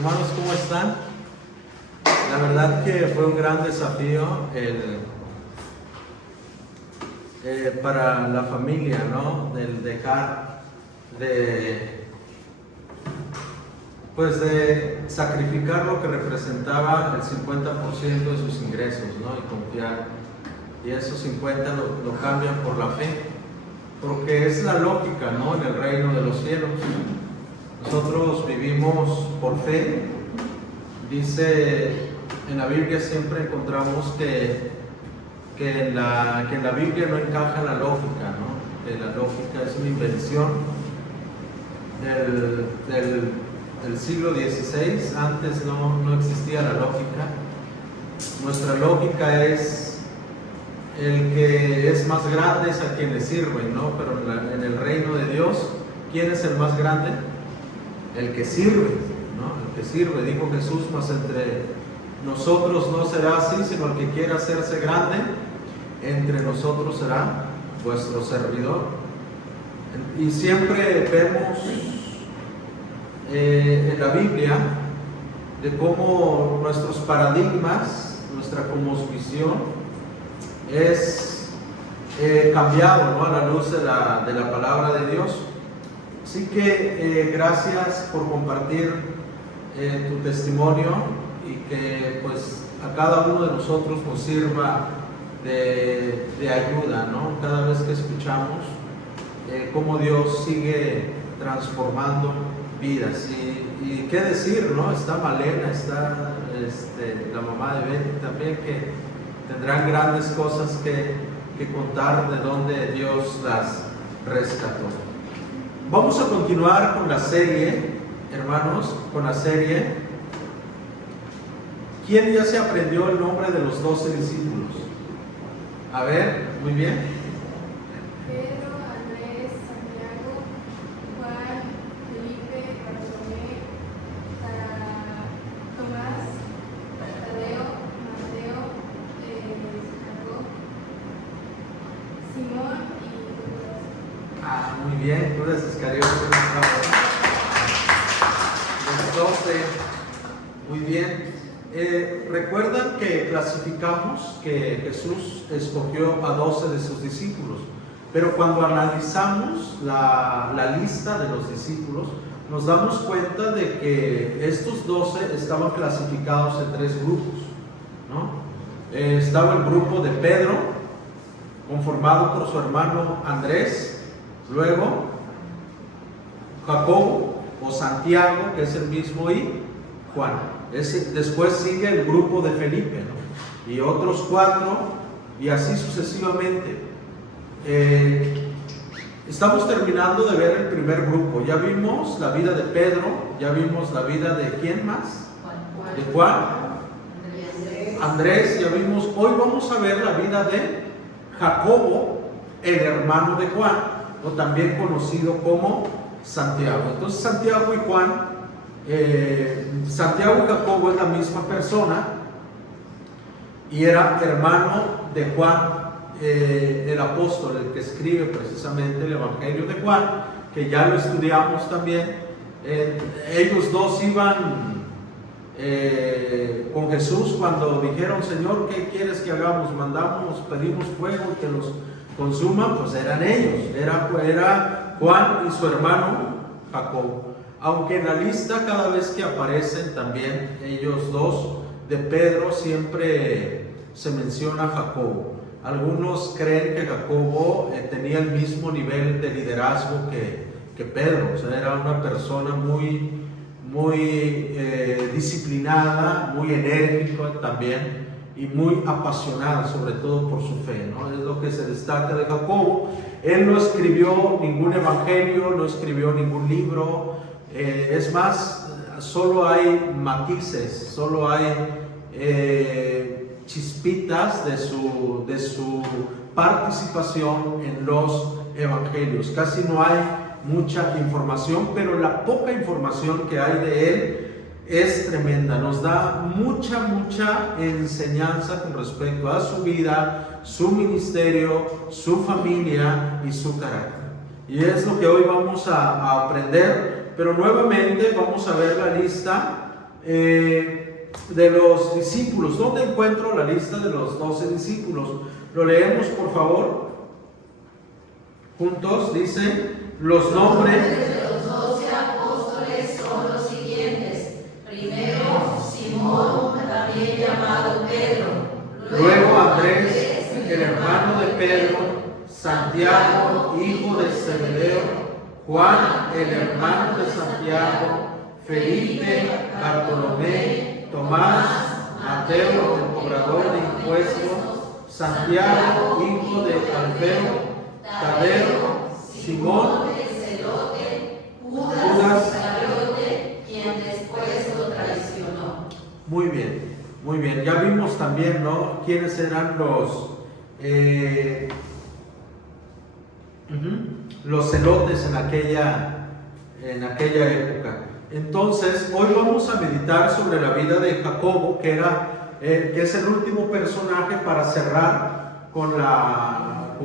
Hermanos, ¿cómo están? La verdad que fue un gran desafío para la familia, ¿no? El dejar de sacrificar lo que representaba el 50% de sus ingresos, ¿no? Y confiar. Y esos 50 lo cambian por la fe, porque es la lógica, ¿no? En el reino de los cielos. Nosotros vivimos por fe. Dice en la Biblia, siempre encontramos que en la Biblia no encaja la lógica, ¿no? Que la lógica es una invención del siglo XVI. Antes no existía la lógica. Nuestra lógica es el que es más grande es a quien le sirven, ¿no? Pero en el reino de Dios, ¿quién es el más grande? El que sirve, ¿no? El que sirve. Dijo Jesús: mas entre nosotros no será así, sino el que quiera hacerse grande entre nosotros será vuestro servidor. Y siempre vemos en la Biblia de cómo nuestros paradigmas, nuestra cosmovisión es cambiado, ¿no? A la luz de la palabra de Dios. Así que gracias por compartir tu testimonio, y que pues a cada uno de nosotros nos sirva de ayuda, ¿no? Cada vez que escuchamos cómo Dios sigue transformando vidas. Y qué decir, ¿no? Está Malena, está la mamá de Betty también, que tendrán grandes cosas que contar de dónde Dios las rescató. Vamos a continuar con la serie, hermanos, con la serie. ¿Quién ya se aprendió el nombre de los 12 discípulos? A ver, muy bien. Pedro, Andrés, Santiago, Juan, Felipe, Bartolomé, Tomás, Tadeo, Mateo, Jacob, Simón y Judas. Muy bien, Judas Iscariote. Los 12. Muy bien. Recuerdan que clasificamos que Jesús escogió a 12 de sus discípulos, pero cuando analizamos la lista de los discípulos, nos damos cuenta de que estos 12 estaban clasificados en 3 grupos, ¿no? Estaba el grupo de Pedro, conformado por su hermano Andrés, luego Jacobo o Santiago, que es el mismo, y Juan. Después sigue el grupo de Felipe, ¿no? Y otros 4, y así sucesivamente. Estamos terminando de ver el primer grupo. Ya vimos la vida de Pedro, ya vimos la vida de ¿quién más? De Juan, Andrés, ya vimos. Hoy vamos a ver la vida de Jacobo, el hermano de Juan, o también conocido como Santiago. Entonces Santiago y Juan, Santiago y Jacobo es la misma persona, y era hermano de Juan, el apóstol, el que escribe precisamente el Evangelio de Juan, que ya lo estudiamos también. Ellos dos iban con Jesús cuando dijeron: Señor, ¿qué quieres que hagamos? Pedimos fuego que los consuma. Pues eran ellos, era Juan y su hermano Jacobo. Aunque en la lista, cada vez que aparecen también ellos dos, de Pedro siempre se menciona Jacobo. Algunos creen que Jacobo tenía el mismo nivel de liderazgo que Pedro. O sea, era una persona muy disciplinada, muy enérgica también, y muy apasionada, sobre todo por su fe, ¿no? Es lo que se destaca de Jacobo. Él no escribió ningún evangelio, no escribió ningún libro. Es más, solo hay matices, solo hay chispitas de su participación en los evangelios. Casi no hay mucha información, pero la poca información que hay de él es tremenda. Nos da mucha enseñanza con respecto a su vida, su ministerio, su familia y su carácter. Y es lo que hoy vamos a aprender. Pero nuevamente vamos a ver la lista de los discípulos. ¿Dónde encuentro la lista de los 12 discípulos? Lo leemos, por favor. Juntos dice, los nombres de los 12 apóstoles son los siguientes. Primero, Simón, también llamado Pedro. Luego Andrés, el hermano de Pedro, Santiago, hijo de Zebedeo, Juan, el hermano de Santiago, Felipe, Bartolomé, Tomás, Mateo, el cobrador de impuestos, Santiago, hijo de Alfeo, Tadeo, Simón, el celote, Judas Judas Iscariote, quien después lo traicionó. Muy bien, muy bien. Ya vimos también, ¿no?, quiénes eran los celotes en aquella época. Entonces, hoy vamos a meditar sobre la vida de Jacobo, que es el último personaje para cerrar con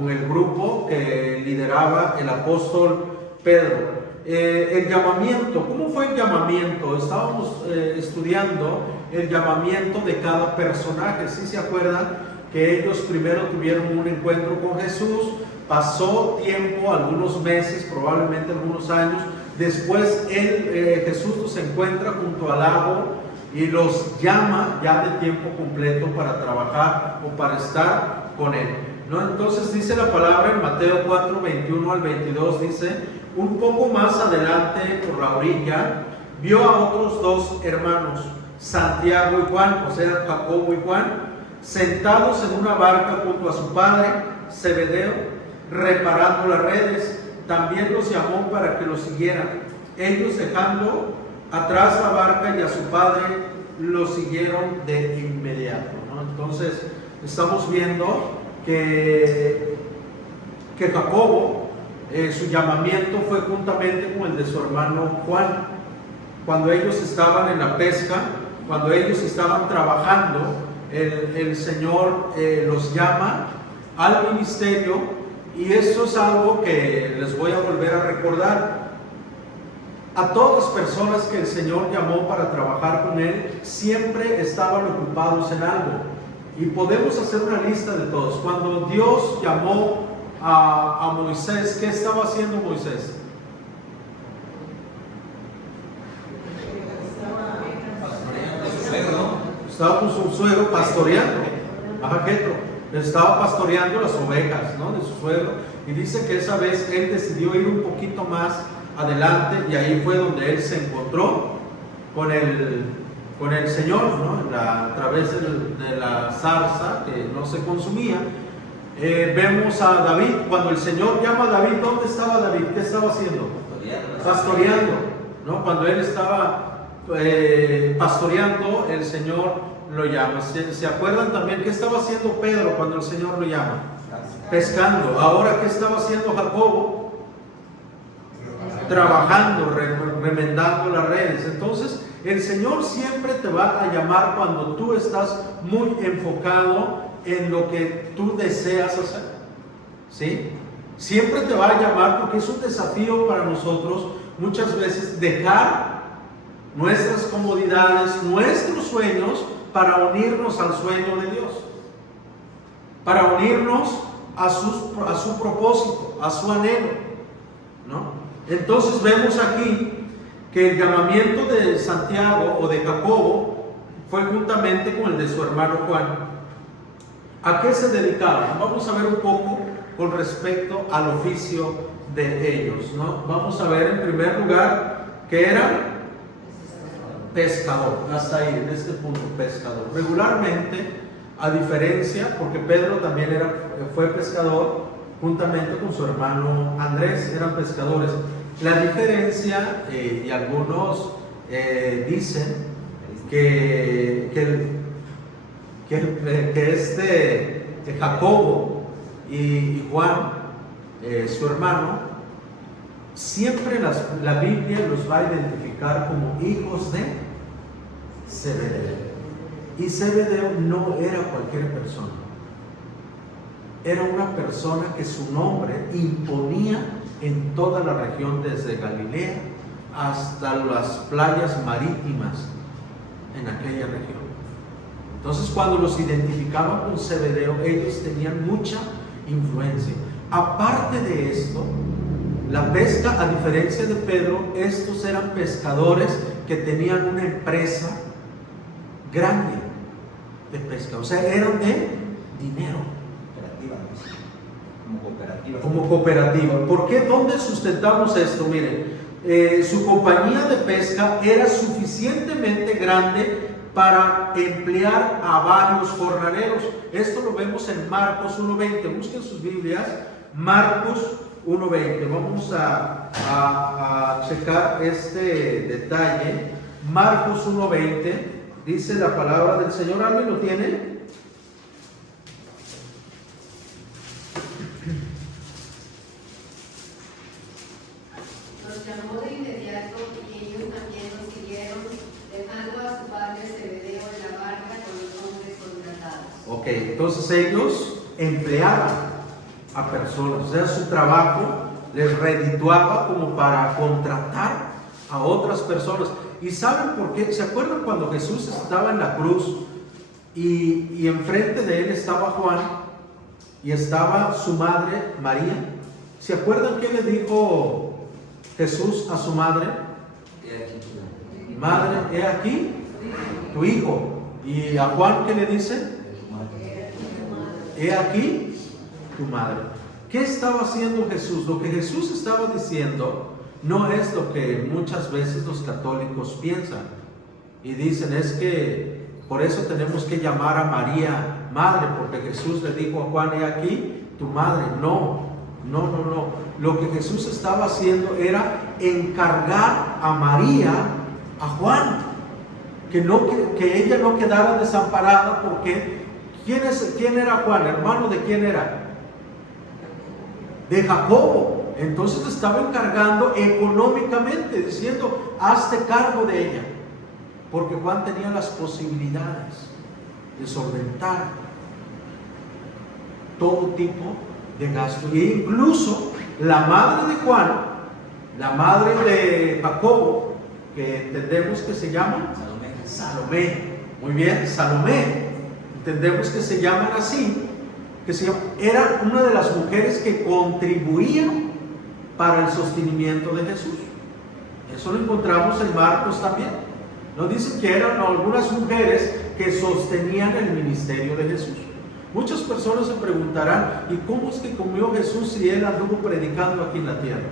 el grupo que lideraba el apóstol Pedro. El llamamiento, ¿cómo fue el llamamiento? Estábamos estudiando el llamamiento de cada personaje. ¿Sí se acuerdan que ellos primero tuvieron un encuentro con Jesús? Pasó tiempo, algunos meses, probablemente algunos años. Después Jesús los encuentra junto al lago y los llama ya de tiempo completo para trabajar o para estar con él, ¿no? Entonces dice la palabra en Mateo 4, 21 al 22, dice: un poco más adelante por la orilla vio a otros dos hermanos, Santiago y Juan, o sea, Jacobo y Juan, sentados en una barca junto a su padre Zebedeo, reparando las redes. También los llamó para que lo siguieran. Ellos, dejando atrás la barca y a su padre, lo siguieron de inmediato, ¿no? Entonces estamos viendo que Jacobo, su llamamiento fue juntamente con el de su hermano Juan. Cuando ellos estaban en la pesca, cuando ellos estaban trabajando, el Señor los llama al ministerio. Y esto es algo que les voy a volver a recordar. A todas las personas que el Señor llamó para trabajar con Él, siempre estaban ocupados en algo. Y podemos hacer una lista de todos. Cuando Dios llamó a Moisés, ¿qué estaba haciendo Moisés? Estaba con su suegro pastoreando. Jetro. Estaba pastoreando las ovejas, ¿no?, de su suegro, y dice que esa vez él decidió ir un poquito más adelante, y ahí fue donde él se encontró con el Señor, ¿no?, a través de la zarza que no se consumía. Vemos a David. Cuando el Señor llama a David, ¿dónde estaba David? ¿Qué estaba haciendo? Pastoreando, ¿no? Cuando él estaba pastoreando, el Señor lo llama. ¿Se acuerdan también qué estaba haciendo Pedro cuando el Señor lo llama? Pescando. Ahora, ¿qué estaba haciendo Jacobo? Trabajando, remendando las redes. Entonces, el Señor siempre te va a llamar cuando tú estás muy enfocado en lo que tú deseas hacer, ¿sí? Siempre te va a llamar, porque es un desafío para nosotros muchas veces dejar nuestras comodidades, nuestros sueños, para unirnos al sueño de Dios, para unirnos a su propósito, a su anhelo, ¿no? Entonces vemos aquí que el llamamiento de Santiago o de Jacobo fue juntamente con el de su hermano Juan. ¿A qué se dedicaban? Vamos a ver un poco con respecto al oficio de ellos, ¿no? Vamos a ver en primer lugar que eran pescador. Hasta ahí, en este punto, pescador. Regularmente, a diferencia, porque Pedro también fue pescador, juntamente con su hermano Andrés, eran pescadores. La diferencia, y algunos dicen que Jacobo y Juan, su hermano, siempre la Biblia los va a identificar como hijos de Zebedeo. Y Zebedeo no era cualquier persona. Era una persona que su nombre imponía en toda la región, desde Galilea hasta las playas marítimas en aquella región. Entonces, cuando los identificaban con Zebedeo, ellos tenían mucha influencia. Aparte de esto, la pesca, a diferencia de Pedro, estos eran pescadores que tenían una empresa grande de pesca, o sea, eran de dinero. Como cooperativa. ¿Por qué? ¿Dónde sustentamos esto? Miren, su compañía de pesca era suficientemente grande para emplear a varios jornaleros. Esto lo vemos en Marcos 1:20. Busquen sus Biblias, Marcos 1:20. Vamos a checar este detalle. Marcos 1:20 dice la palabra del Señor. ¿Alguien lo tiene? Los llamó de inmediato y ellos también los siguieron, dejando a su padre Zebedeo en la barca con los hombres contratados. Ok, entonces ellos empleaban a personas, o sea, su trabajo les redituaba como para contratar a otras personas. ¿Y saben por qué? ¿Se acuerdan cuando Jesús estaba en la cruz y enfrente de él estaba Juan y estaba su madre María? ¿Se acuerdan qué le dijo Jesús a su madre? Madre, he aquí tu hijo. ¿Y a Juan qué le dice? He aquí tu madre. ¿Qué estaba haciendo Jesús? Lo que Jesús estaba diciendo no es lo que muchas veces los católicos piensan y dicen, es que por eso tenemos que llamar a María madre, porque Jesús le dijo a Juan, he aquí tu madre. No. Lo que Jesús estaba haciendo era encargar a María a Juan, que ella no quedara desamparada, porque ¿quién era Juan? ¿Hermano de quién era? De Jacobo. Entonces estaba encargando económicamente, diciendo, hazte cargo de ella, porque Juan tenía las posibilidades de solventar todo tipo de gasto. E incluso la madre de Juan, la madre de Jacobo, que entendemos que se llama Salomé. Muy bien, Salomé, entendemos que se llaman así, era una de las mujeres que contribuían para el sostenimiento de Jesús. Eso lo encontramos en Marcos también. Nos dicen que eran algunas mujeres que sostenían el ministerio de Jesús. Muchas personas se preguntarán, ¿y cómo es que comió Jesús si él anduvo predicando aquí en la tierra?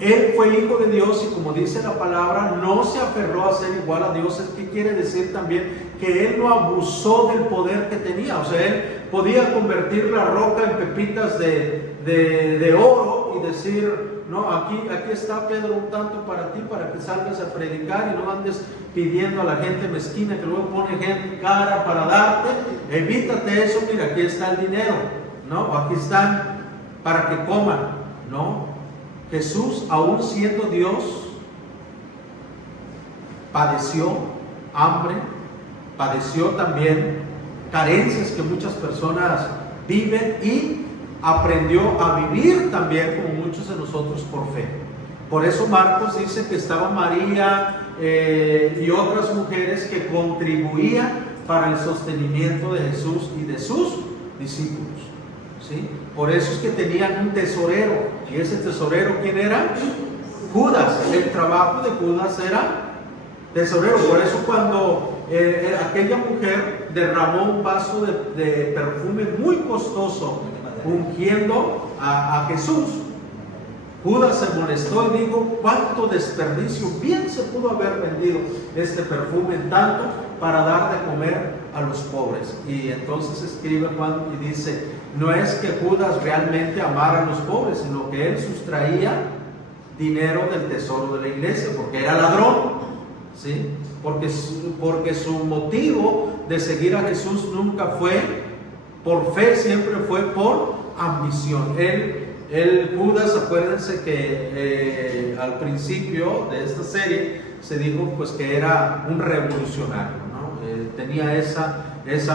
Él fue hijo de Dios y, como dice la palabra, no se aferró a ser igual a Dios. ¿Qué quiere decir también? Que él no abusó del poder que tenía. O sea, él podía convertir la roca en pepitas de oro y decir, no, aquí está, Pedro, un tanto para ti, para que salgas a predicar y no andes pidiendo a la gente mezquina que luego pone gente cara para darte. Evítate eso, mira, aquí está el dinero, ¿no? Aquí están para que coman, ¿no? Jesús, aún siendo Dios, padeció hambre, padeció también carencias que muchas personas viven y aprendió a vivir también como muchos de nosotros por fe. Por eso Marcos dice que estaba María y otras mujeres que contribuían para el sostenimiento de Jesús y de sus discípulos, ¿sí? Por eso es que tenían un tesorero. ¿Y ese tesorero quién era? Judas. El trabajo de Judas era tesorero. Por eso cuando aquella mujer derramó un vaso de perfume muy costoso ungiendo a Jesús, Judas se molestó y dijo, cuánto desperdicio, bien se pudo haber vendido este perfume en tanto para dar de comer a los pobres. Y entonces escribe Juan y dice, no es que Judas realmente amara a los pobres, sino que él sustraía dinero del tesoro de la iglesia, porque era ladrón, ¿sí? Porque su motivo de seguir a Jesús nunca fue por fe, siempre fue por ambición. Judas, acuérdense que al principio de esta serie se dijo pues que era un revolucionario, ¿no? Tenía esa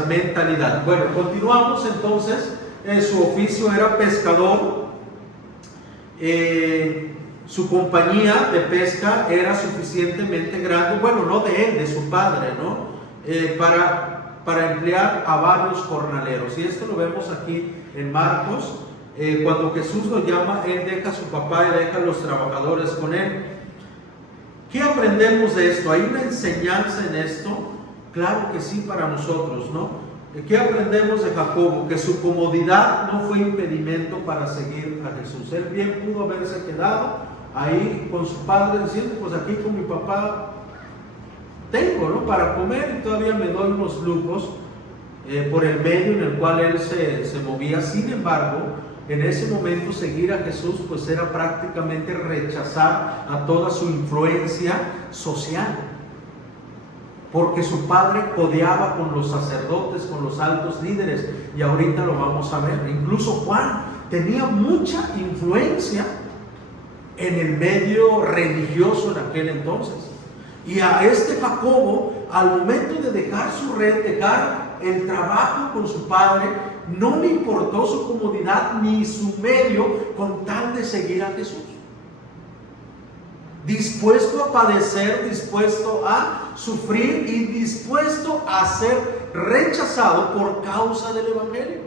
mentalidad. Bueno, continuamos entonces. Su oficio era pescador. su compañía de pesca era suficientemente grande, bueno, no de él, de su padre, ¿no? Para emplear a varios jornaleros. Y esto lo vemos aquí en Marcos. Cuando Jesús lo llama, él deja a su papá y deja a los trabajadores con él. ¿Qué aprendemos de esto? ¿Hay una enseñanza en esto? Claro que sí, para nosotros, ¿no? ¿Qué aprendemos de Jacobo? Que su comodidad no fue impedimento para seguir a Jesús. Él bien pudo haberse quedado ahí con su padre diciendo, pues aquí con mi papá tengo, ¿no?, para comer, y todavía me doy unos lujos por el medio en el cual él se movía. Sin embargo, en ese momento seguir a Jesús pues era prácticamente rechazar a toda su influencia social, porque su padre codeaba con los sacerdotes, con los altos líderes, y ahorita lo vamos a ver. Incluso Juan tenía mucha influencia en el medio religioso en aquel entonces. Y a este Jacobo, al momento de dejar su red, dejar el trabajo con su padre, no le importó su comodidad ni su medio con tal de seguir a Jesús. Dispuesto a padecer, dispuesto a sufrir y dispuesto a ser rechazado por causa del Evangelio.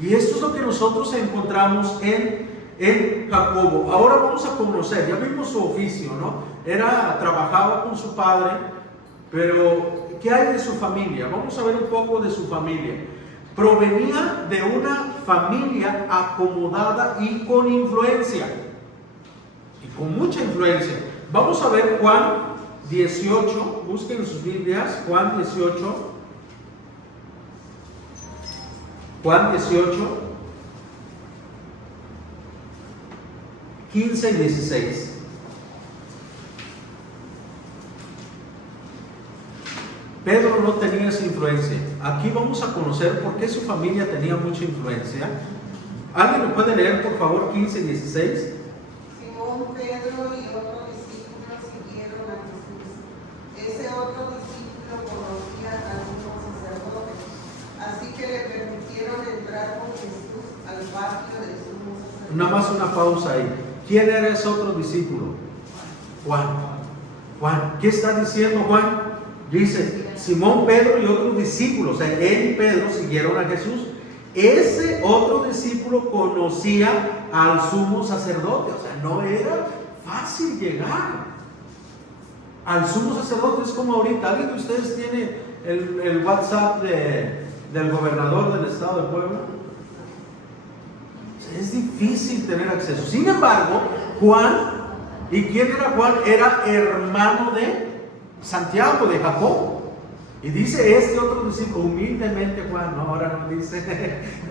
Y esto es lo que nosotros encontramos en Jacobo. Ahora vamos a conocer, ya vimos su oficio, ¿no? Trabajaba con su padre, pero ¿qué hay de su familia? Vamos a ver un poco de su familia. Provenía de una familia acomodada y con influencia, y con mucha influencia. Vamos a ver Juan 18, busquen en sus Biblias, Juan 18, Juan 18, 15 y 16. Pedro no tenía esa influencia. Aquí vamos a conocer por qué su familia tenía mucha influencia. ¿Alguien lo puede leer, por favor, 15 y 16? Simón Pedro y otro discípulo siguieron a Jesús. Ese otro discípulo conocía al sumo sacerdote, así que le permitieron entrar con Jesús al patio del sumo sacerdote. Nada más una pausa ahí. ¿Quién era ese otro discípulo? Juan. ¿Qué está diciendo Juan? Dice, Simón, Pedro y otros discípulos, o sea, él y Pedro siguieron a Jesús. Ese otro discípulo conocía al sumo sacerdote, o sea, no era fácil llegar al sumo sacerdote. Es como ahorita, ¿alguien de ustedes tiene el WhatsApp del gobernador del estado de Puebla? O sea, es difícil tener acceso. Sin embargo, Juan, ¿y quién era Juan? Era hermano de Santiago, de Jacobo. Y dice este otro discípulo, humildemente Juan, no, ahora no dice,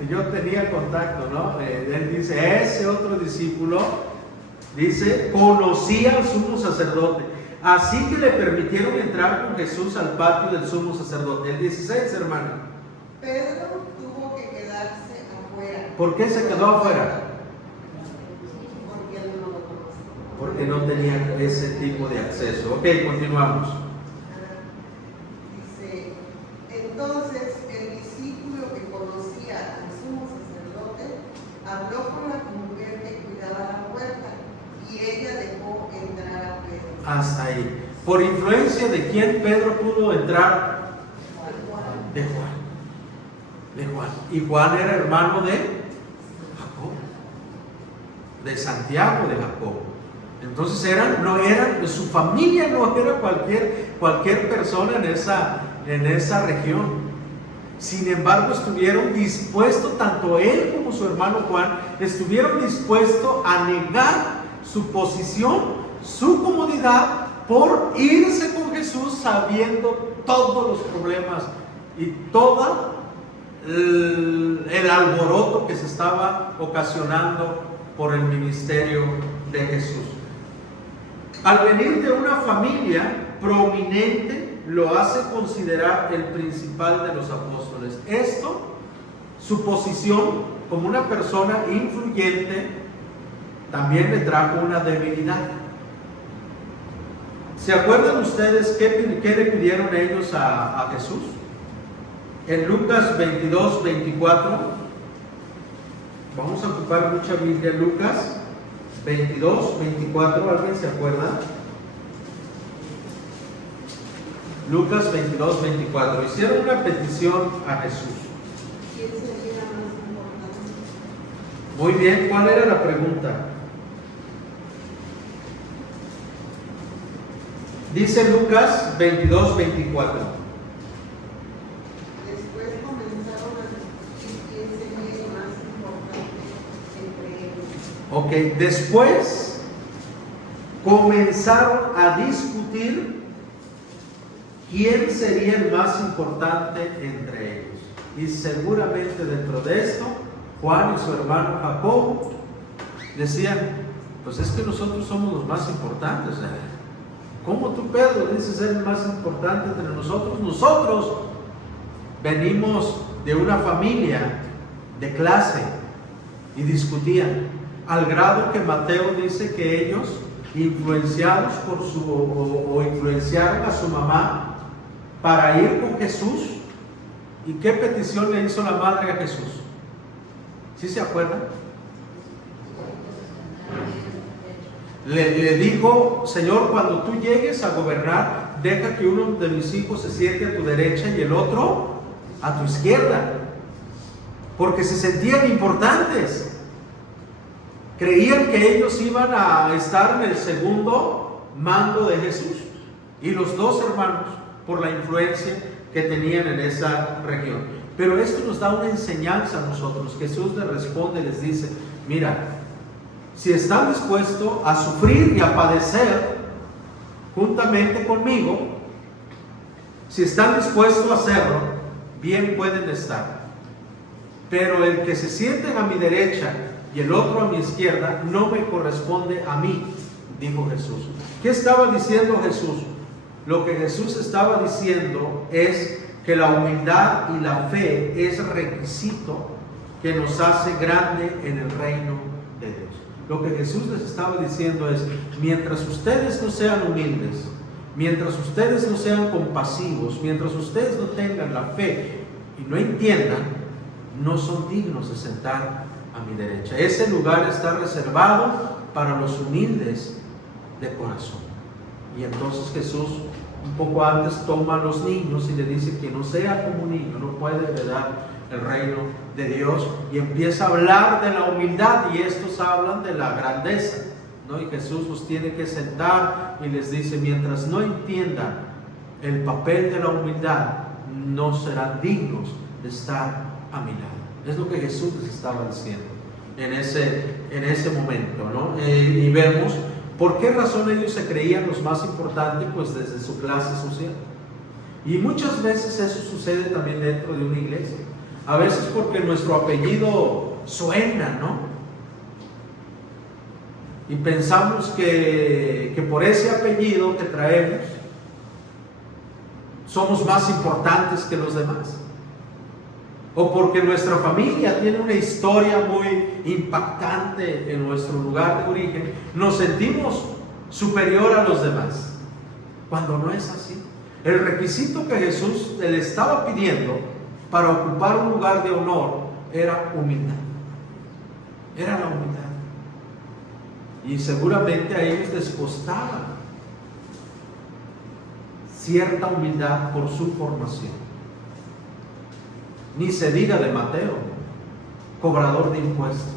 yo tenía contacto, ¿no? Él dice, ese otro discípulo, dice, conocía al sumo sacerdote, así que le permitieron entrar con Jesús al patio del sumo sacerdote. El 16, hermano. Pedro tuvo que quedarse afuera. ¿Por qué se quedó afuera? Porque él no lo conocía. Porque no tenía ese tipo de acceso. Ok, continuamos. Dice, entonces el discípulo que conocía al sumo sacerdote habló con la mujer que cuidaba la puerta y ella dejó entrar a Pedro. Hasta ahí. ¿Por influencia de quién Pedro pudo entrar? De Juan. Y Juan era hermano de Jacobo, de Santiago de Jacobo. Entonces su familia no era cualquier persona en esa región. Sin embargo, estuvieron dispuestos, tanto él como su hermano Juan, estuvieron dispuestos a negar su posición, su comodidad, por irse con Jesús, sabiendo todos los problemas y todo el alboroto que se estaba ocasionando por el ministerio de Jesús. Al venir de una familia prominente, lo hace considerar el principal de los apóstoles. Esto, su posición como una persona influyente, también le trajo una debilidad. ¿Se acuerdan ustedes qué le pidieron ellos a Jesús? En Lucas 22, 24, vamos a ocupar mucha Biblia. Lucas 22, 24, ¿alguien se acuerda? Lucas 22, 24. Hicieron una petición a Jesús. ¿Quién sería más importante? Muy bien, ¿cuál era la pregunta? Dice Lucas 22, 24. Después comenzaron a discutir quién sería el más importante entre ellos. Ok, después comenzaron a discutir quién sería el más importante entre ellos. Y seguramente dentro de esto, Juan y su hermano Jacobo decían, pues es que nosotros somos los más importantes. ¿Cómo tú, Pedro, dices ser el más importante entre nosotros? Nosotros venimos de una familia de clase, y discutían, al grado que Mateo dice que ellos, influenciados por o influenciaron a su mamá para ir con Jesús. ¿Y qué petición le hizo la madre a Jesús? ¿Sí se acuerdan? Le dijo, Señor, cuando tú llegues a gobernar, deja que uno de mis hijos se siente a tu derecha y el otro a tu izquierda. Porque se sentían importantes. Creían que ellos iban a estar en el segundo mando de Jesús. Y los dos hermanos, por la influencia que tenían en esa región. Pero esto nos da una enseñanza a nosotros. Jesús les responde y les dice, mira, si están dispuestos a sufrir y a padecer juntamente conmigo, si están dispuestos a hacerlo, bien pueden estar. Pero el que se sienten a mi derecha y el otro a mi izquierda, no me corresponde a mí, dijo Jesús. ¿Qué estaba diciendo Jesús? Lo que Jesús estaba diciendo es que la humildad y la fe es requisito que nos hace grande en el reino de Dios. Lo que Jesús les estaba diciendo es, mientras ustedes no sean humildes, mientras ustedes no sean compasivos, mientras ustedes no tengan la fe y no entiendan, no son dignos de sentar a mi derecha. Ese lugar está reservado para los humildes de corazón. Y entonces Jesús, un poco antes, toma a los niños y le dice que no sea como un niño, no puede heredar el reino de Dios, y empieza a hablar de la humildad, y estos hablan de la grandeza, ¿no? Y Jesús los tiene que sentar y les dice, mientras no entiendan el papel de la humildad, no serán dignos de estar a mi lado. Es lo que Jesús les estaba diciendo en ese momento, ¿no? Y vemos por qué razón ellos se creían los más importantes, pues desde su clase social. Y muchas veces eso sucede también dentro de una iglesia. A veces porque nuestro apellido suena, ¿no? Y pensamos que por ese apellido que traemos somos más importantes que los demás. O porque nuestra familia tiene una historia muy impactante en nuestro lugar de origen, nos sentimos superior a los demás, cuando no es así. El requisito que Jesús le estaba pidiendo para ocupar un lugar de honor era humildad. Era la humildad. Y seguramente a ellos les costaba cierta humildad por su formación. Ni se diga de Mateo, cobrador de impuestos.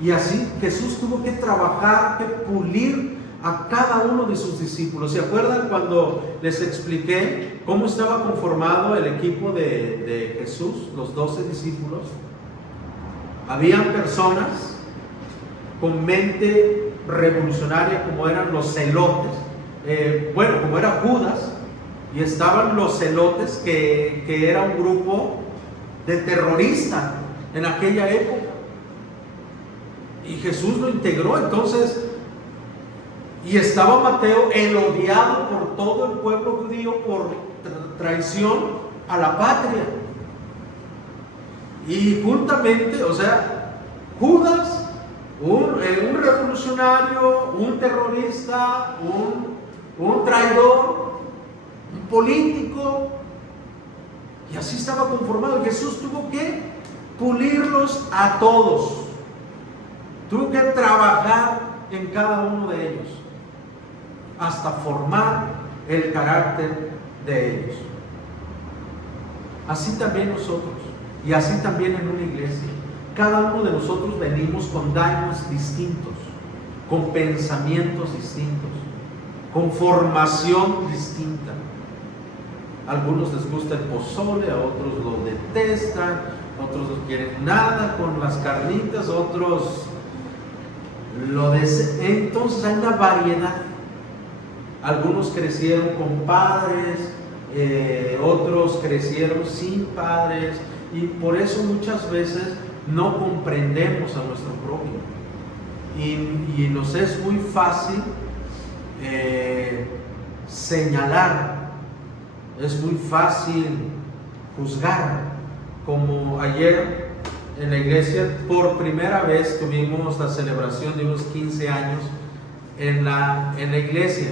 Y así Jesús tuvo que trabajar, que pulir a cada uno de sus discípulos. ¿Se acuerdan cuando les expliqué cómo estaba conformado el equipo de Jesús, los 12 discípulos? Habían personas con mente revolucionaria, como eran los celotes, como era Judas, y estaban los celotes, que era un grupo de terroristas en aquella época, y Jesús lo integró. Entonces, y estaba Mateo, el odiado por todo el pueblo judío por traición a la patria. Y juntamente, o sea, Judas, un revolucionario, un terrorista, un traidor, un político, y así estaba conformado. Jesús tuvo que pulirlos a todos. Tuvo que trabajar en cada uno de ellos hasta formar el carácter de ellos. Así también nosotros, y así también en una iglesia. Cada uno de nosotros venimos con daños distintos, con pensamientos distintos, con formación distinta. A algunos les gusta el pozole, a otros lo detestan, otros no quieren nada con las carnitas, otros lo desean. Entonces hay una variedad. Algunos crecieron con padres, otros crecieron sin padres, y por eso muchas veces no comprendemos a nuestro prójimo. Y nos es muy fácil señalar, es muy fácil juzgar. Como ayer en la iglesia, por primera vez tuvimos la celebración de unos 15 años en la iglesia.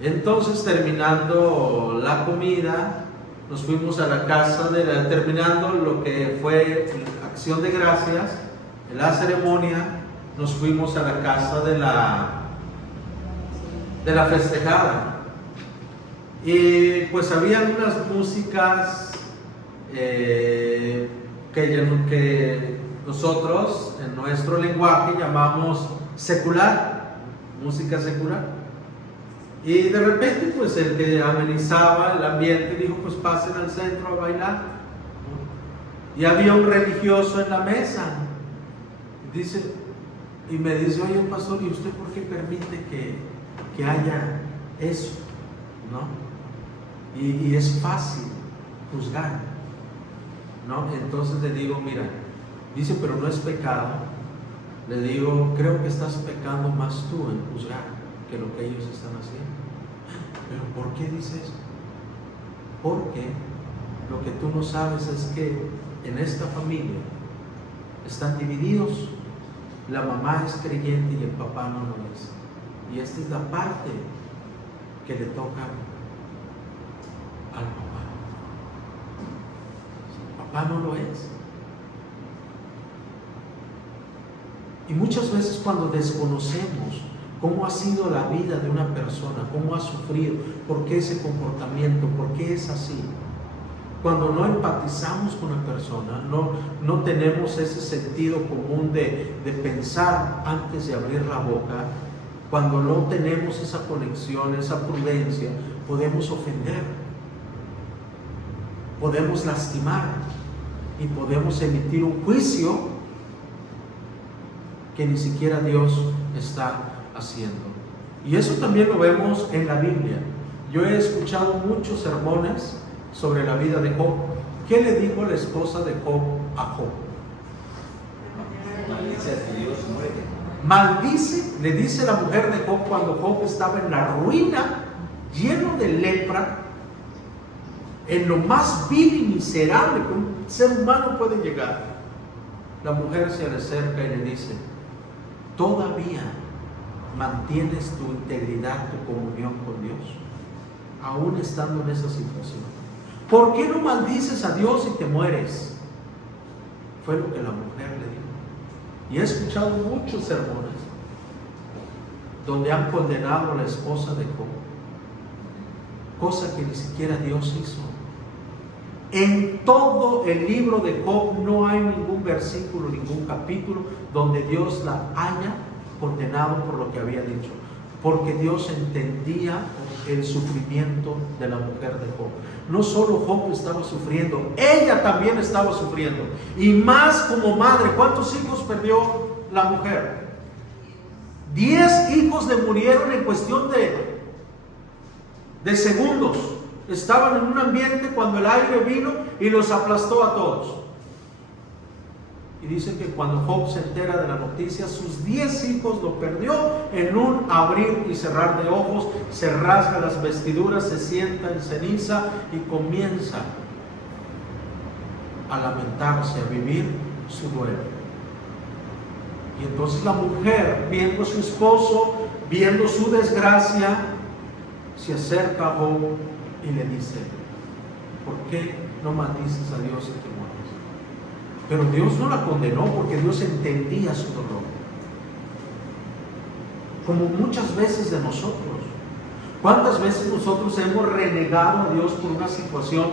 Entonces, terminando la comida, nos fuimos a la casa terminando lo que fue acción de gracias, la ceremonia, nos fuimos a la casa de la festejada. Y pues habían unas músicas que nosotros en nuestro lenguaje llamamos secular, música secular. Y de repente pues el que amenizaba el ambiente dijo, pues pasen al centro a bailar, ¿no? Y había un religioso en la mesa. Y me dice, oye pastor, ¿y usted por qué permite que haya eso? ¿No? Y es fácil juzgar, ¿no? Entonces le digo, mira, dice, pero no es pecado. Le digo, creo que estás pecando más tú en juzgar que lo que ellos están haciendo. ¿Pero por qué dices eso? Porque lo que tú no sabes es que en esta familia están divididos. La mamá es creyente y el papá no lo es. Y esta es la parte que le toca al papá. El papá no lo es. Y muchas veces cuando desconocemos cómo ha sido la vida de una persona, cómo ha sufrido, por qué ese comportamiento, por qué es así, cuando no empatizamos con la persona, no tenemos ese sentido común de pensar antes de abrir la boca, cuando no tenemos esa conexión, esa prudencia, podemos ofender, podemos lastimar y podemos emitir un juicio que ni siquiera Dios está haciendo. Y eso también lo vemos en la Biblia. Yo he escuchado muchos sermones sobre la vida de Job. ¿Qué le dijo la esposa de Job a Job? Maldice a Dios, muere. Maldice, le dice la mujer de Job cuando Job estaba en la ruina, lleno de lepra, en lo más vil y miserable que un ser humano puede llegar. La mujer se le acerca y le dice, ¿todavía mantienes tu integridad, tu comunión con Dios, aún estando en esa situación? ¿Por qué no maldices a Dios y te mueres? Fue lo que la mujer le dijo. Y he escuchado muchos sermones donde han condenado a la esposa de Job, cosa que ni siquiera Dios hizo. En todo el libro de Job no hay ningún versículo, ningún capítulo donde Dios la haya condenado por lo que había dicho, porque Dios entendía el sufrimiento de la mujer de Job. No solo Job estaba sufriendo, ella también estaba sufriendo, y más como madre. ¿Cuántos hijos perdió la mujer? 10 hijos le murieron en cuestión de segundos. Estaban en un ambiente cuando el aire vino y los aplastó a todos. Y dice que cuando Job se entera de la noticia, sus 10 hijos lo perdió en un abrir y cerrar de ojos. Se rasga las vestiduras, se sienta en ceniza y comienza a lamentarse, a vivir su duelo. Y entonces la mujer, viendo a su esposo, viendo su desgracia, se acerca a Job y le dice, ¿por qué no maldices a Dios y te mueres? Pero Dios no la condenó porque Dios entendía su dolor. como muchas veces de nosotros. ¿Cuántas veces nosotros hemos renegado a Dios por una situación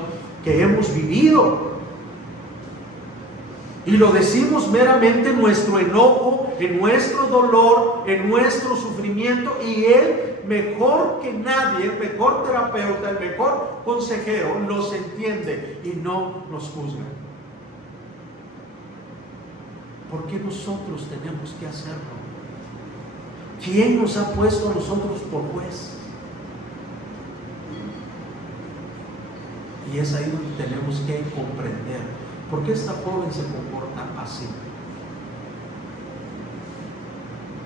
que hemos vivido? Y lo decimos meramente en nuestro enojo, en nuestro dolor, en nuestro sufrimiento, y Él, mejor que nadie, el mejor terapeuta, el mejor consejero, nos entiende y no nos juzga. ¿Por qué nosotros tenemos que hacerlo? ¿Quién nos ha puesto a nosotros por juez? Y es ahí donde tenemos que comprender por qué esta joven se comporta así.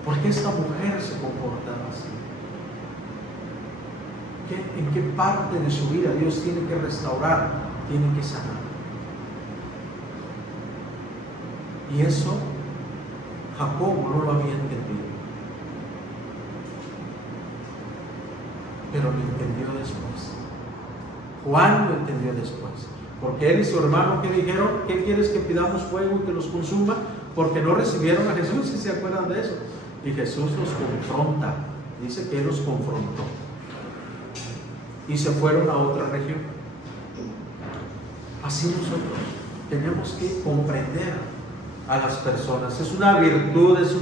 ¿Por qué esta mujer se comporta así? ¿En qué parte de su vida Dios tiene que restaurar, tiene que sanar? Y eso Jacobo no lo había entendido, pero lo entendió después. Juan lo entendió después, porque él y su hermano, ¿qué dijeron? ¿Qué quieres, que pidamos fuego y que los consuma? Porque no recibieron a Jesús, si se acuerdan de eso. Y Jesús los confronta, dice que él los confrontó, y se fueron a otra región. Así nosotros tenemos que comprender a las personas. Es una virtud, es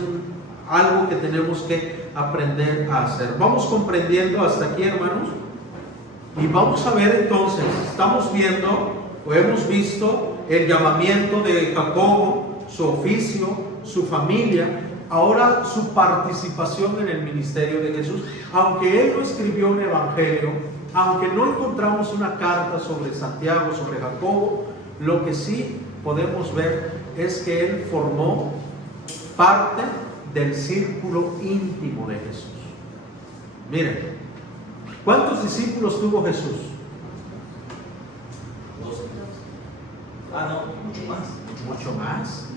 algo que tenemos que aprender a hacer. Vamos comprendiendo hasta aquí, hermanos, y vamos a ver entonces, estamos viendo o hemos visto el llamamiento de Jacobo, su oficio, su familia, ahora su participación en el ministerio de Jesús. Aunque él no escribió un evangelio, aunque no encontramos una carta sobre Santiago, sobre Jacobo, lo que sí podemos ver es que él formó parte del círculo íntimo de Jesús. Miren, ¿cuántos discípulos tuvo Jesús? 12. Mucho más. Mucho más.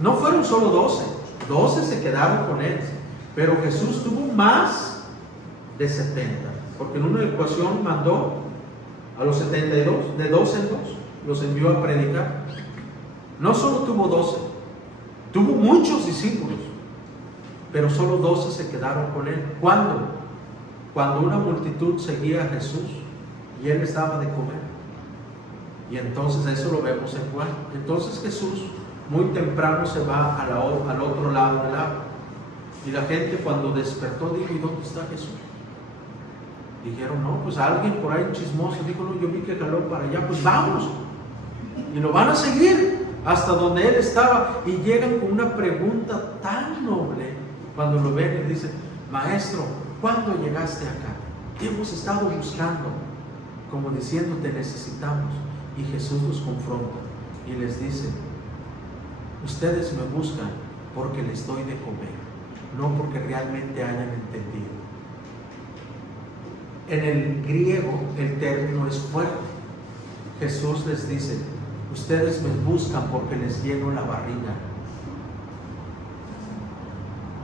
No fueron solo 12, 12 se quedaron con él, pero Jesús tuvo más de 70, porque en una ecuación mandó a los 72, de 12 en 2, los envió a predicar. No solo tuvo 12, tuvo muchos discípulos, pero solo 12 se quedaron con él. ¿Cuándo? Cuando una multitud seguía a Jesús y él les daba de comer. Y entonces eso lo vemos en Juan. Entonces Jesús muy temprano se va al otro lado del agua. Y la gente, cuando despertó, dijo: ¿y dónde está Jesús? Dijeron: no, pues alguien por ahí chismoso. Dijo: no, yo vi que jaló para allá, pues vamos. Y lo van a seguir hasta donde él estaba. Y llegan con una pregunta tan noble. Cuando lo ven y dicen: maestro, ¿cuándo llegaste acá? Te hemos estado buscando, como diciendo, te necesitamos. Y Jesús los confronta y les dice: ustedes me buscan porque les doy de comer, no porque realmente hayan entendido. En el griego el término es fuerte. Jesús les dice: ustedes me buscan porque les lleno la barriga.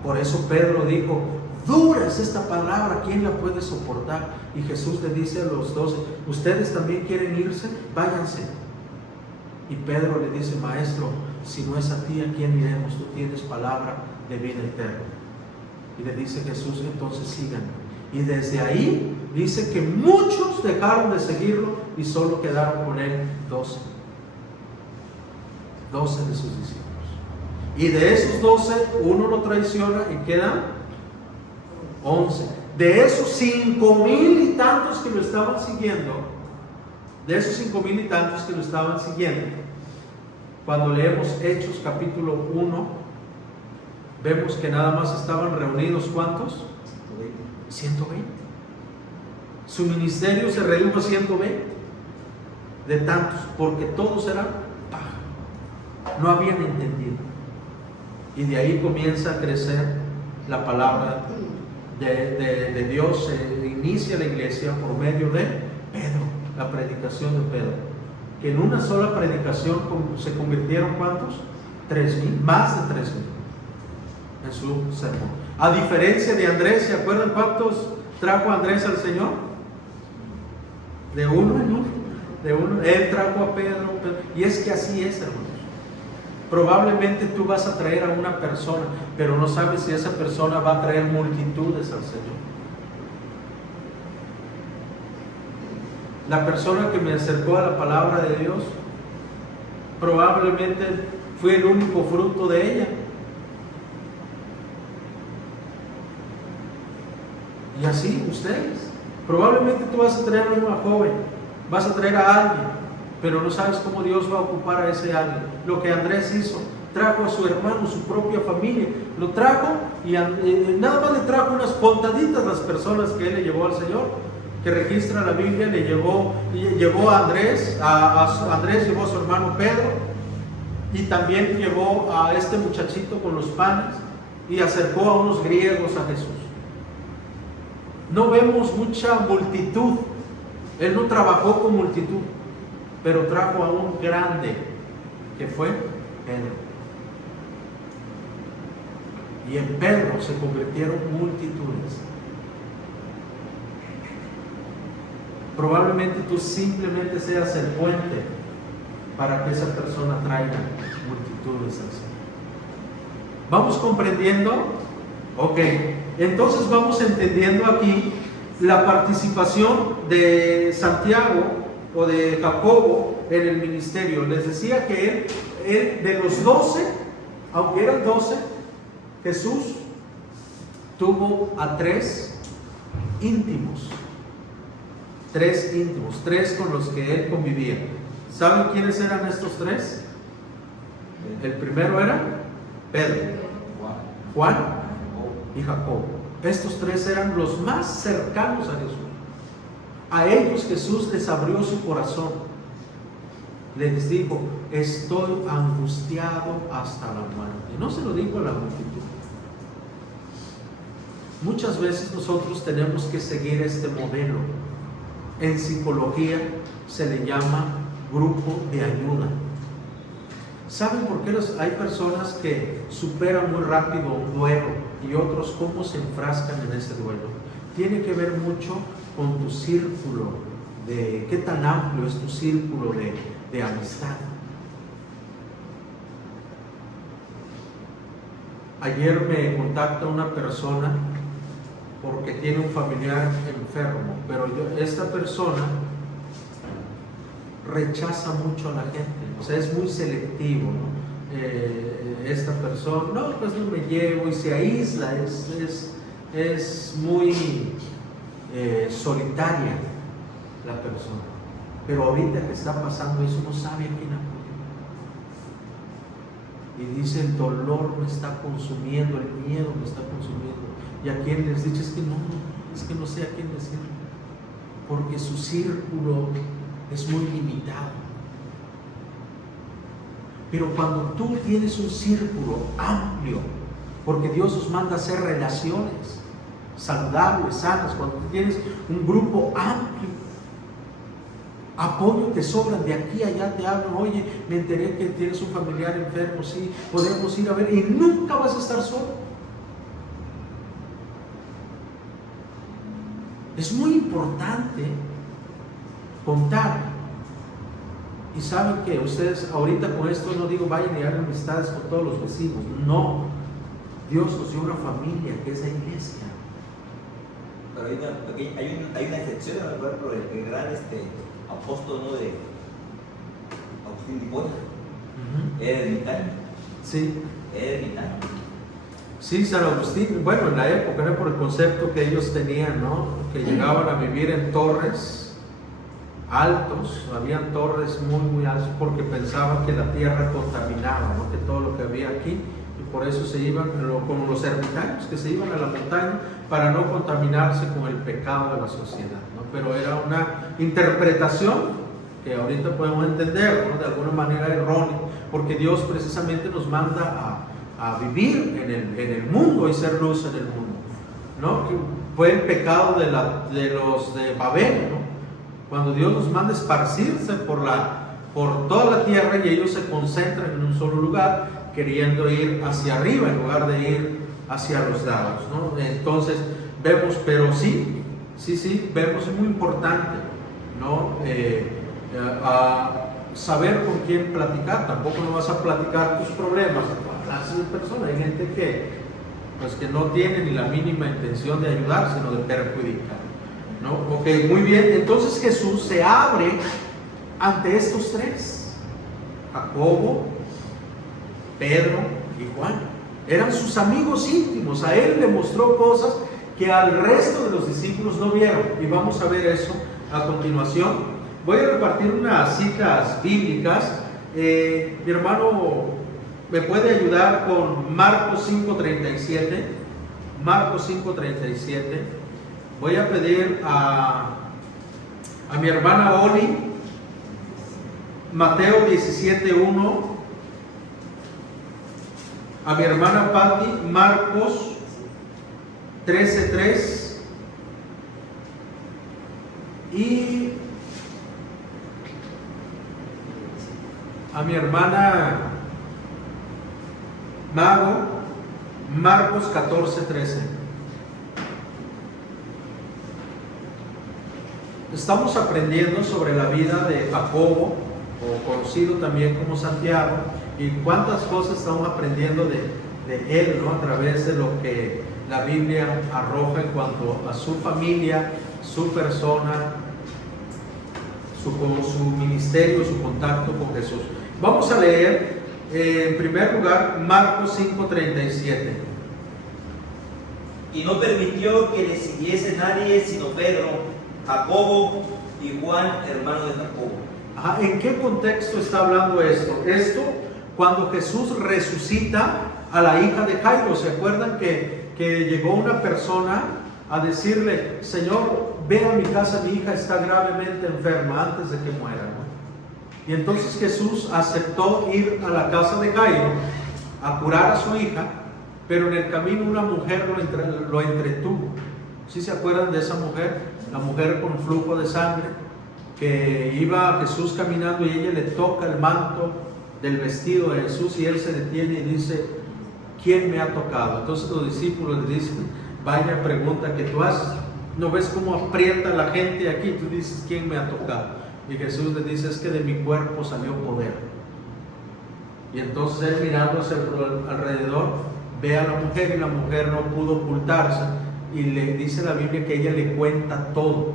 Por eso Pedro dijo: dura es esta palabra, ¿quién la puede soportar? Y Jesús le dice a los 12: ¿ustedes también quieren irse? Váyanse. Y Pedro le dice: maestro, si no es a ti, ¿a quién iremos? Tú tienes palabra de vida eterna. Y le dice Jesús: entonces síganme. Y desde ahí dice que muchos dejaron de seguirlo y solo quedaron con él 12. 12 de sus discípulos. Y de esos 12, uno lo traiciona y quedan 11. De esos 5,000 y tantos que lo estaban siguiendo, cuando leemos Hechos capítulo 1, vemos que nada más estaban reunidos, ¿cuántos? 120. Su ministerio se redujo a 120 de tantos, porque todos eran paja, no habían entendido. Y de ahí comienza a crecer la palabra de Dios. Se inicia la iglesia por medio de Pedro, la predicación de Pedro, que en una sola predicación se convirtieron ¿cuántos? 3,000, más de 3,000 en su sermón. A diferencia de Andrés, ¿se acuerdan cuántos trajo Andrés al Señor? De uno en uno, él trajo a Pedro, y es que así es, hermanos. Probablemente tú vas a traer a una persona, pero no sabes si esa persona va a traer multitudes al Señor. La persona que me acercó a la palabra de Dios, probablemente fue el único fruto de ella. Y así ustedes. Probablemente tú vas a traer a una joven, vas a traer a alguien, pero no sabes cómo Dios va a ocupar a ese alguien. Lo que Andrés hizo, trajo a su hermano, su propia familia, lo trajo y nada más le trajo unas contaditas las personas que él le llevó al Señor, que registra la Biblia. Llevó a Andrés, Andrés llevó a su hermano Pedro, y también llevó a este muchachito con los panes y acercó a unos griegos a Jesús. No vemos mucha multitud. Él no trabajó con multitud, pero trajo a un grande que fue Pedro. Y en Pedro se convirtieron multitudes. Probablemente tú simplemente seas el puente para que esa persona traiga multitudes al Señor. ¿Vamos comprendiendo? Ok, entonces vamos entendiendo aquí la participación de Santiago o de Jacobo en el ministerio. Les decía que él de los 12, aunque eran 12, Jesús tuvo a 3 íntimos. 3 íntimos, 3 con los que él convivía. ¿Saben quiénes eran estos 3? El primero era Pedro, Juan y Jacobo. Estos 3 eran los más cercanos a Jesús. A ellos Jesús les abrió su corazón. Les dijo: estoy angustiado hasta la muerte. Y no se lo dijo a la multitud. Muchas veces nosotros tenemos que seguir este modelo. En psicología se le llama grupo de ayuda. ¿Saben por qué hay personas que superan muy rápido un duelo y otros cómo se enfrascan en ese duelo? Tiene que ver mucho con tu círculo, de qué tan amplio es tu círculo de amistad. Ayer me contacta una persona porque tiene un familiar enfermo, pero esta persona rechaza mucho a la gente, o sea, es muy selectivo, ¿no? Esta persona, no, pues no me llevo, y se aísla, es muy solitaria la persona, pero ahorita que está pasando eso no sabe a quién acudir, y dice: el dolor me está consumiendo, el miedo me está consumiendo. Y a quien les dice: es que no sé a quién decir, porque su círculo es muy limitado. Pero cuando tú tienes un círculo amplio, porque Dios nos manda a hacer relaciones saludables, sanas, cuando tú tienes un grupo amplio, apoyo te sobran, de aquí a allá te hablan: oye, me enteré que tienes un familiar enfermo, sí, podemos ir a ver, y nunca vas a estar solo. Es muy importante contar. Y saben que ustedes ahorita con esto no digo vayan y hagan amistades con todos los vecinos. No. Dios nos dio una familia que es la iglesia. Pero hay una excepción, por ejemplo, el gran apóstol, ¿no?, de Agustín de Hipona. Era ermitaño. Sí. Era ermitaño. Sí, San Agustín, bueno, en la época era por el concepto que ellos tenían, ¿no? Que llegaban a vivir en torres altos, habían torres muy, muy altas, porque pensaban que la tierra contaminaba, ¿no? Que todo lo que había aquí, y por eso se iban, como los ermitaños, que se iban a la montaña para no contaminarse con el pecado de la sociedad, ¿no? Pero era una interpretación que ahorita podemos entender, ¿no?, de alguna manera errónea, porque Dios precisamente nos manda a vivir en el mundo y ser luz en el mundo, ¿no? Que fue el pecado de los de Babel, ¿no? Cuando Dios nos manda esparcirse por toda la tierra, y ellos se concentran en un solo lugar, queriendo ir hacia arriba en lugar de ir hacia los lados, ¿no? Entonces vemos, pero sí, vemos, es muy importante, ¿no? saber con quién platicar. Tampoco no vas a platicar tus problemas a toda clase de personas. Hay gente que pues que no tiene ni la mínima intención de ayudar, sino de perjudicar, ¿no? Ok, muy bien. Entonces Jesús se abre ante estos tres: Jacobo, Pedro y Juan. Eran sus amigos íntimos. A él le mostró cosas que al resto de los discípulos no vieron, y vamos a ver eso a continuación. Voy a repartir unas citas bíblicas. Mi hermano me puede ayudar con Marcos 5:37. Marcos 5:37. Voy a pedir a mi hermana Oli Mateo 17:1. A mi hermana Patti Marcos 13:3. Y a mi hermana Mago Marcos 14:13. Estamos aprendiendo sobre la vida de Jacobo, o conocido también como Santiago, y cuántas cosas estamos aprendiendo de él, ¿no? A través de lo que la Biblia arroja en cuanto a su familia, su persona, su ministerio, su contacto con Jesús. Vamos a leer en primer lugar Marcos 5:37. Y no permitió que le siguiese nadie sino Pedro, Jacobo y Juan, hermano de Jacobo. Ajá, ¿en qué contexto está hablando esto? Esto cuando Jesús resucita a la hija de Jairo. ¿Se acuerdan que llegó una persona a decirle: Señor, ve a mi casa, mi hija está gravemente enferma, antes de que muera, ¿no? Y entonces Jesús aceptó ir a la casa de Jairo a curar a su hija, pero en el camino una mujer lo entretuvo. ¿Sí se acuerdan de esa mujer? La mujer con flujo de sangre, que iba a Jesús caminando y ella le toca el manto del vestido de Jesús y él se detiene y dice: ¿quién me ha tocado? Entonces los discípulos le dicen: vaya pregunta que tú haces, ¿no ves cómo aprieta la gente aquí? Tú dices: ¿quién me ha tocado? Y Jesús le dice: es que de mi cuerpo salió poder. Y entonces él, mirándose alrededor, ve a la mujer, y la mujer no pudo ocultarse, y le dice la Biblia que ella le cuenta todo.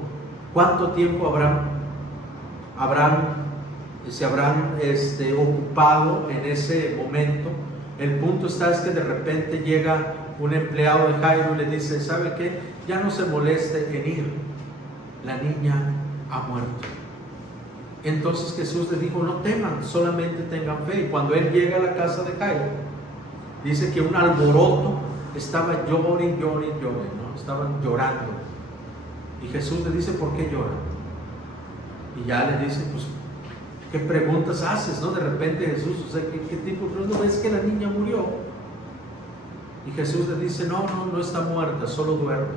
¿Cuánto tiempo se habrán ocupado en ese momento? El punto es que de repente llega un empleado de Jairo y le dice: ¿sabe qué? Ya no se moleste en ir, la niña ha muerto. Entonces Jesús le dijo: no teman, solamente tengan fe. Y cuando él llega a la casa de Jairo, dice que un alboroto estaba llorando, ¿no? Estaban llorando. Y Jesús le dice: ¿por qué lloran? Y ya le dice: pues, ¿qué preguntas haces, no? De repente Jesús, o sea, ¿qué tipo de preguntas? ¿Ves que la niña murió? Y Jesús le dice: no está muerta, solo duerme.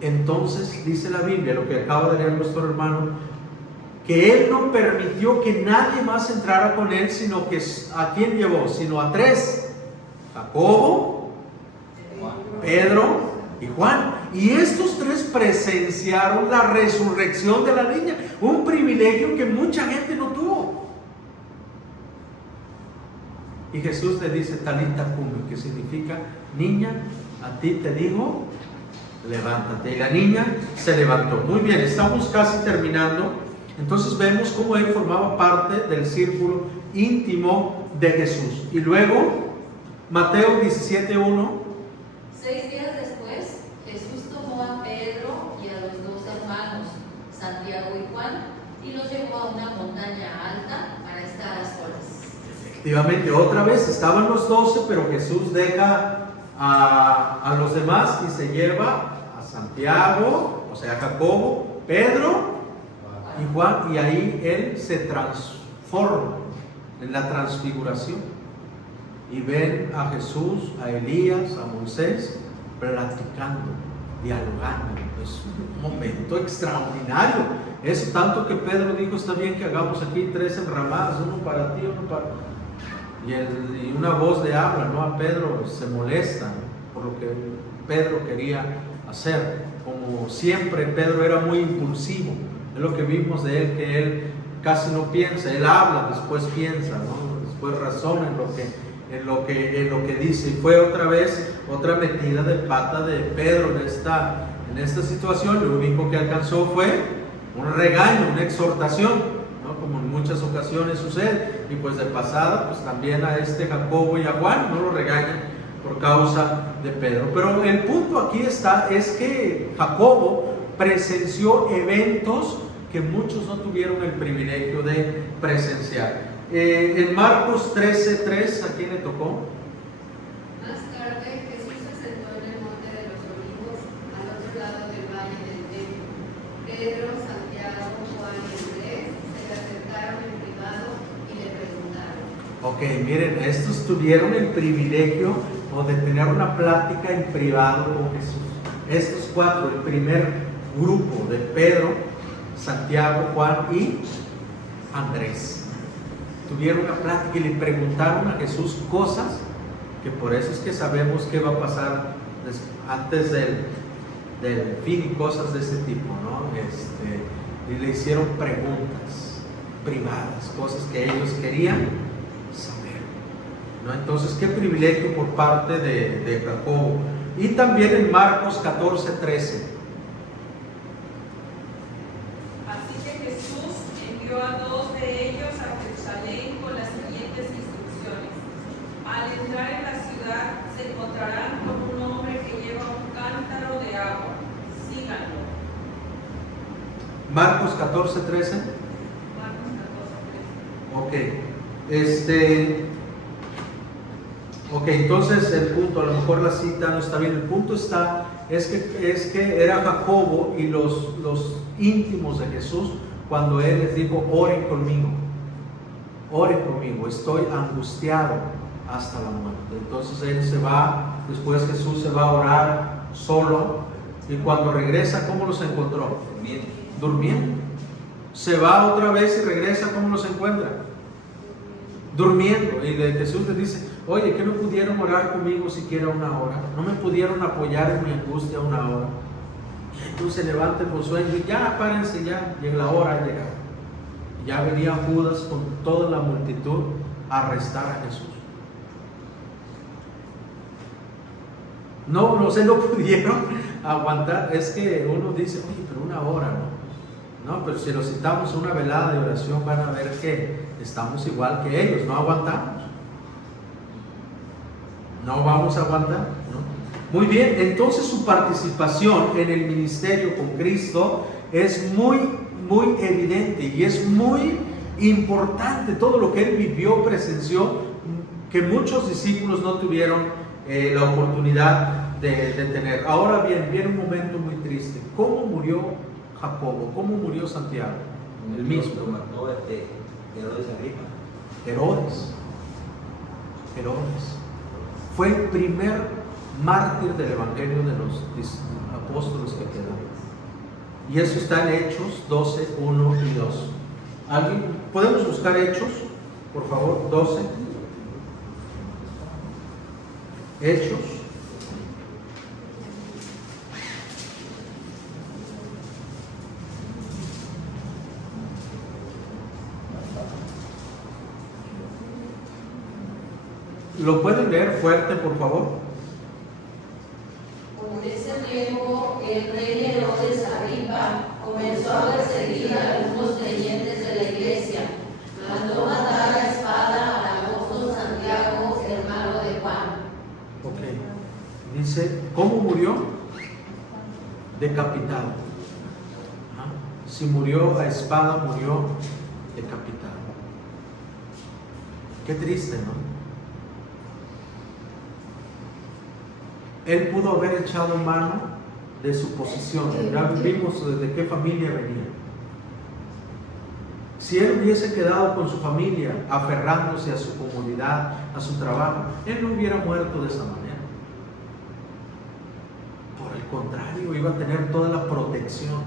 Entonces dice la Biblia, lo que acaba de leer nuestro hermano, que él no permitió que nadie más entrara con él, sino que ¿a quién llevó? Sino a tres: Jacobo, Pedro y Juan. Y estos tres presenciaron la resurrección de la niña, un privilegio que mucha gente no tuvo. Y Jesús le dice: Talita cumi, que significa: niña, a ti te digo, levántate. Y la niña se levantó. Muy bien, estamos casi terminando. Entonces vemos cómo él formaba parte del círculo íntimo de Jesús. Y luego, Mateo 17:1. 6 días después, Jesús tomó a Pedro y a los dos hermanos, Santiago y Juan, y los llevó a una montaña alta para estar a solas. Efectivamente, otra vez estaban los 12, pero Jesús deja a los demás y se lleva a Santiago, o sea, Jacobo, Pedro y Juan, y ahí él se transforma en la transfiguración. Y ven a Jesús, a Elías, a Moisés, platicando, dialogando. Es un momento extraordinario. Eso tanto que Pedro dijo: está bien que hagamos aquí 3 enramadas, uno para ti, uno para... Y una voz le habla, ¿no? A Pedro se molesta, ¿no?, por lo que Pedro quería hacer. Como siempre, Pedro era muy impulsivo. Es lo que vimos de él, que él casi no piensa, él habla, después piensa, ¿no? Después razona en lo que dice. Y fue otra vez otra metida de pata de Pedro en esta situación. Lo único que alcanzó fue un regaño, una exhortación, ¿no? Como en muchas ocasiones sucede. Y pues de pasada, pues también a Jacobo y a Juan no lo regañan por causa de Pedro. Pero el punto aquí es que Jacobo presenció eventos que muchos no tuvieron el privilegio de presenciar. En Marcos 13:3, ¿a quién le tocó? Más tarde Jesús se sentó en el monte de los Olivos, al otro lado del valle del templo. Pedro, Santiago, Juan y Andrés se le acercaron en privado y le preguntaron. Ok, miren, estos tuvieron el privilegio de tener una plática en privado con Jesús. Estos cuatro, el primer grupo de Pedro, Santiago, Juan y Andrés, tuvieron una plática y le preguntaron a Jesús cosas que por eso es que sabemos qué va a pasar antes del fin y cosas de ese tipo, ¿no? Y le hicieron preguntas privadas, cosas que ellos querían saber, ¿no? Entonces, qué privilegio por parte de Jacobo. Y también en Marcos 14:13. Así que Jesús envió a 2 de ellos a Jerusalén con las siguientes instrucciones. Al entrar en la ciudad se encontrarán con un hombre que lleva un cántaro de agua. Síganlo. Marcos 14:13. Marcos 14:13. Ok, entonces el punto, a lo mejor la cita no está bien, el punto es que era Jacobo y los íntimos de Jesús cuando él les dijo: oren conmigo, estoy angustiado hasta la muerte. Entonces él se va, después Jesús se va a orar solo, y cuando regresa, ¿cómo los encontró? Durmiendo. Se va otra vez y regresa, ¿cómo los encuentra? Durmiendo. Y Jesús les dice: oye, ¿que no pudieron orar conmigo siquiera una hora? ¿No me pudieron apoyar en mi angustia una hora? Y entonces se levanten con sueño y ya, párense ya, y la hora ha llegado. Ya venía Judas con toda la multitud a arrestar a Jesús. No pudieron aguantar. Es que uno dice: oye, pero una hora, no, pero si lo citamos a una velada de oración, van a ver que estamos igual que ellos, no aguantamos. No vamos a aguantar, ¿no? Muy bien, entonces su participación en el ministerio con Cristo es muy, muy evidente y es muy importante. Todo lo que él vivió, presenció, que muchos discípulos no tuvieron la oportunidad de tener. Ahora bien, viene un momento muy triste. ¿Cómo murió Jacobo? ¿Cómo murió Santiago? El mismo. Lo mató Herodes Agripa. Herodes. Fue el primer mártir del Evangelio de los apóstoles que quedaron. Y eso está en Hechos 12, 1 y 2. ¿Alguien? ¿Podemos buscar Hechos? Por favor, 12. Hechos. ¿Lo pueden leer fuerte, por favor? Por ese tiempo, el rey Herodes Agripa comenzó a perseguir a algunos creyentes de la iglesia. Mandó matar a espada al apóstol Santiago, hermano de Juan. Ok. Dice, ¿cómo murió? Decapitado. Si murió a espada, murió decapitado. Qué triste, ¿no? Él pudo haber echado mano de su posición. Ya vimos desde qué familia venía. Si él hubiese quedado con su familia, aferrándose a su comodidad, a su trabajo, él no hubiera muerto de esa manera. Por el contrario, iba a tener toda la protección,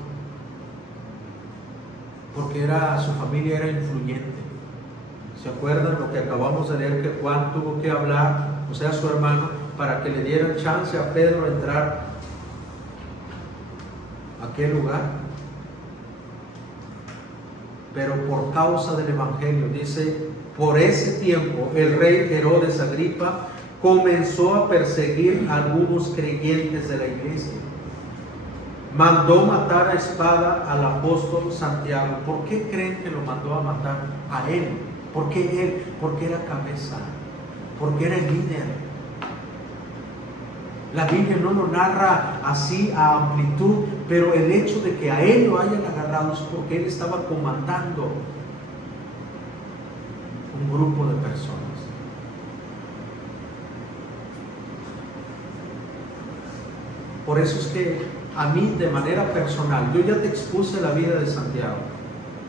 porque su familia era influyente. ¿Se acuerdan lo que acabamos de leer? Que Juan tuvo que hablar, o sea, su hermano, para que le dieran chance a Pedro a entrar a aquel lugar. pero por causa del Evangelio, dice, por ese tiempo el rey Herodes Agripa comenzó a perseguir a algunos creyentes de la iglesia. Mandó matar a espada al apóstol Santiago. ¿Por qué creen que lo mandó a matar a él? ¿Por qué él? Porque era cabeza, porque era el líder. La Biblia no lo narra así a amplitud, pero el hecho de que a él lo hayan agarrado es porque él estaba comandando un grupo de personas. Por eso es que a mí, de manera personal, yo ya te expuse la vida de Santiago,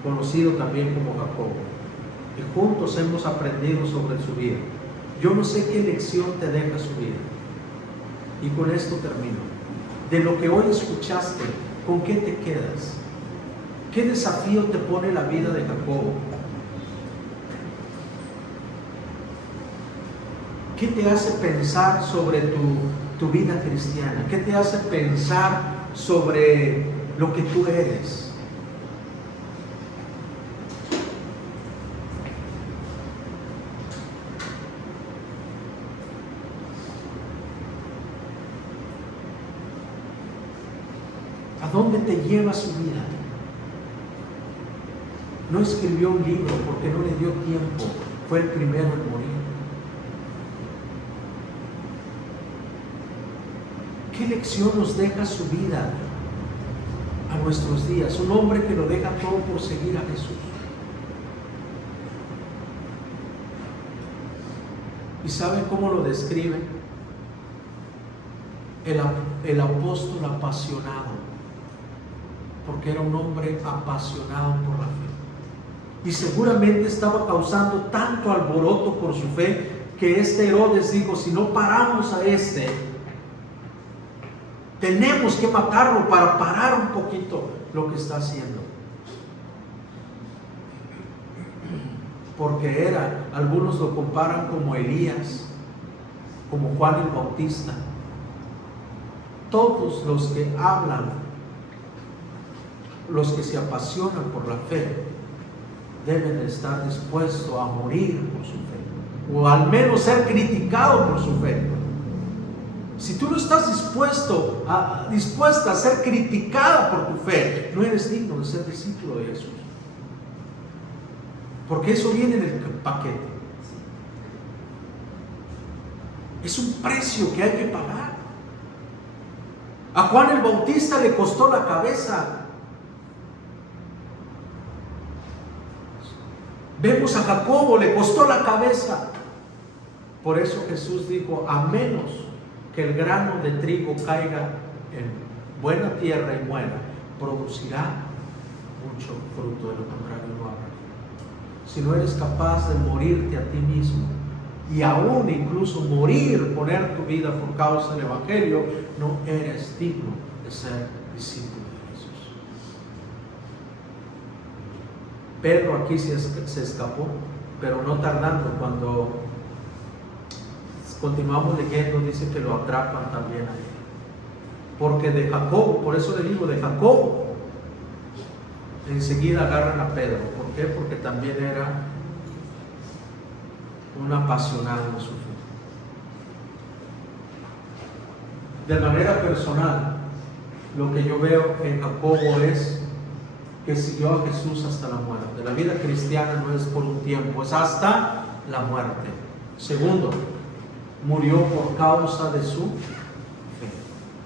conocido también como Jacobo, y juntos hemos aprendido sobre su vida. Yo no sé qué lección te deja su vida. Y con esto termino. De lo que hoy escuchaste, ¿con qué te quedas? ¿Qué desafío te pone la vida de Jacobo? ¿Qué te hace pensar sobre tu vida cristiana? ¿Qué te hace pensar sobre lo que tú eres? ¿A dónde te lleva su vida? No escribió un libro porque no le dio tiempo. Fue el primero en morir. ¿Qué lección nos deja su vida a nuestros días? Un hombre que lo deja todo por seguir a Jesús. ¿Y saben cómo lo describe? El apóstol apasionado. Porque era un hombre apasionado por la fe. Y seguramente estaba causando tanto alboroto por su fe que Herodes dijo, si no paramos a tenemos que matarlo para parar un poquito lo que está haciendo. Porque algunos lo comparan como Elías, como Juan el Bautista. Todos los que hablan, los que se apasionan por la fe, deben estar dispuestos a morir por su fe, o al menos ser criticados por su fe. Si tú no estás dispuesta a ser criticada por tu fe, no eres digno de ser discípulo de Jesús. Porque eso viene en el paquete. Es un precio que hay que pagar. A Juan el Bautista le costó la cabeza. Vemos a Jacobo, le costó la cabeza. Por eso Jesús dijo, a menos que el grano de trigo caiga en buena tierra y muera, producirá mucho fruto, de lo contrario no habrá. Si no eres capaz de morirte a ti mismo y aún incluso morir, poner tu vida por causa del Evangelio, no eres digno de ser discípulo de Jesús. Pedro aquí se escapó, pero no tardando, cuando continuamos leyendo, dice que lo atrapan también a él. Porque de Jacobo, por eso le digo, de Jacobo, enseguida agarran a Pedro. ¿Por qué? Porque también era un apasionado en su fe. De manera personal, lo que yo veo en Jacobo es que siguió a Jesús hasta la muerte. La vida cristiana no es por un tiempo, es hasta la muerte. Segundo, murió por causa de su fe.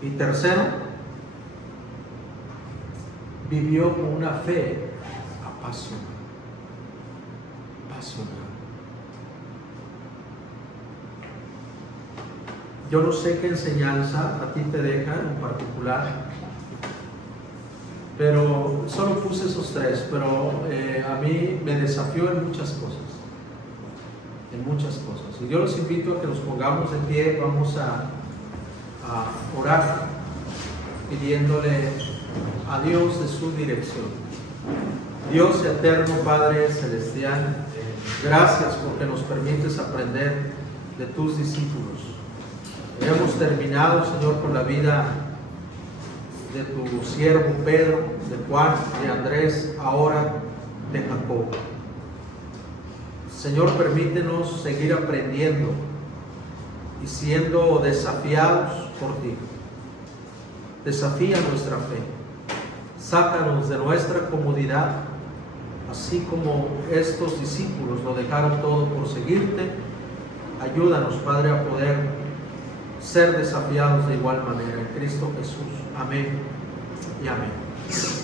Y tercero, vivió con una fe apasionada. Yo no sé qué enseñanza a ti te deja en particular, pero solo puse esos tres, pero a mí me desafió en muchas cosas. Y yo los invito a que nos pongamos de pie. Vamos a orar pidiéndole a Dios de su dirección. Dios eterno, Padre celestial, gracias porque nos permites aprender de tus discípulos. Hemos terminado, Señor, con la vida de tu siervo Pedro, de Juan, de Andrés, ahora de Jacob. Señor, permítenos seguir aprendiendo y siendo desafiados por ti. Desafía nuestra fe. Sácanos de nuestra comodidad, así como estos discípulos lo dejaron todo por seguirte. Ayúdanos, Padre, a poder ser desafiados de igual manera en Cristo Jesús. Amén y amén.